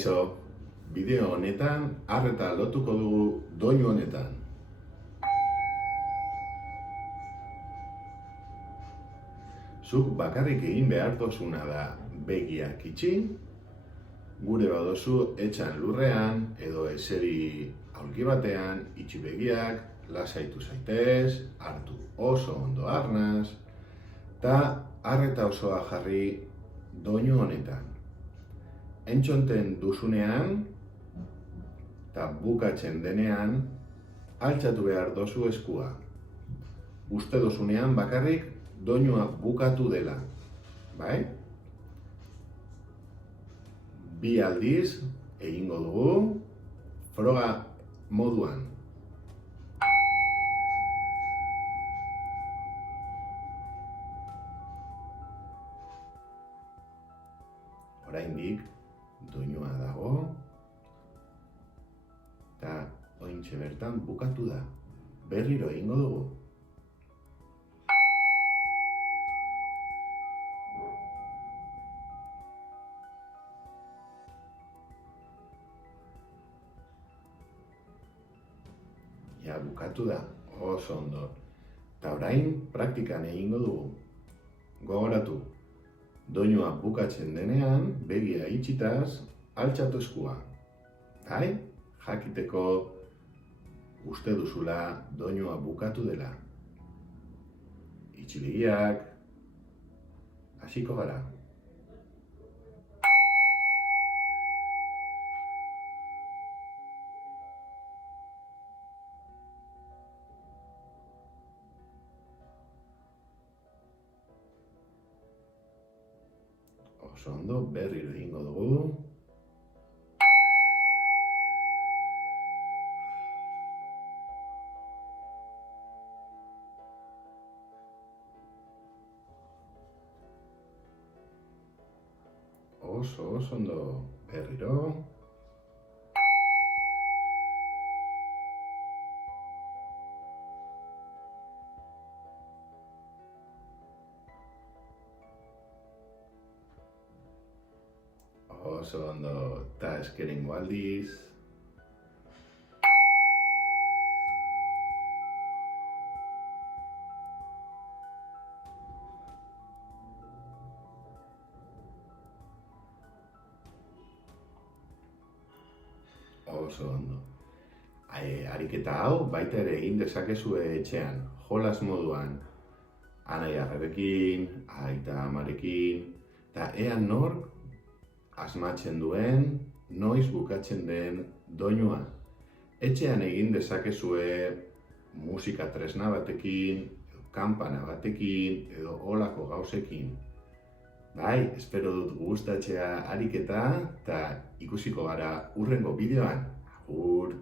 Kaixo, bideo honetan arreta lotuko dugu doinu honetan. Zuk bakarrik egin behar dozuna da begiak itxi, gure badozu etxan lurrean edo eseri aulki batean, itxi begiak, lasaitu zaitez, hartu oso ondo arnaz, eta arreta osoa jarri doinu honetan. Entzonten duzunean eta bukatzen denean altxatu behar dozu eskua. Uste dozunean bakarrik doinua bukatu dela, bai? Bi aldiz egingo dugu froga moduan. Oraindik doinua dago eta oraintxe bertan bukatu da. Berriro egingo dugu. Ja, bukatu da, oso ondo. Eta orain praktikan egingo dugu. Gogoratu, doinua bukatzen denean, begia itxitaz, altxatu eskua. Bai? Jakiteko uste duzula doinua bukatu dela. Itxi begiak, hasiko gara. Oso ondo, berriro egingo dugu. Oso ondo, berriro. Oso ondo, eta eskerengo aldiz. Oso ondo. Ariketa hau baita ere egin dezakezue etxean, jolas moduan. Anai arrebekin, aita amarekin, eta ea nork asmatzen duen, noiz bukatzen den doinua. Etxean egin dezakezue musika tresna batekin, kanpana batekin, edo holako gauzekin. Bai, espero dut gustatzea ariketa, eta ikusiko gara hurrengo bideoan. Agur!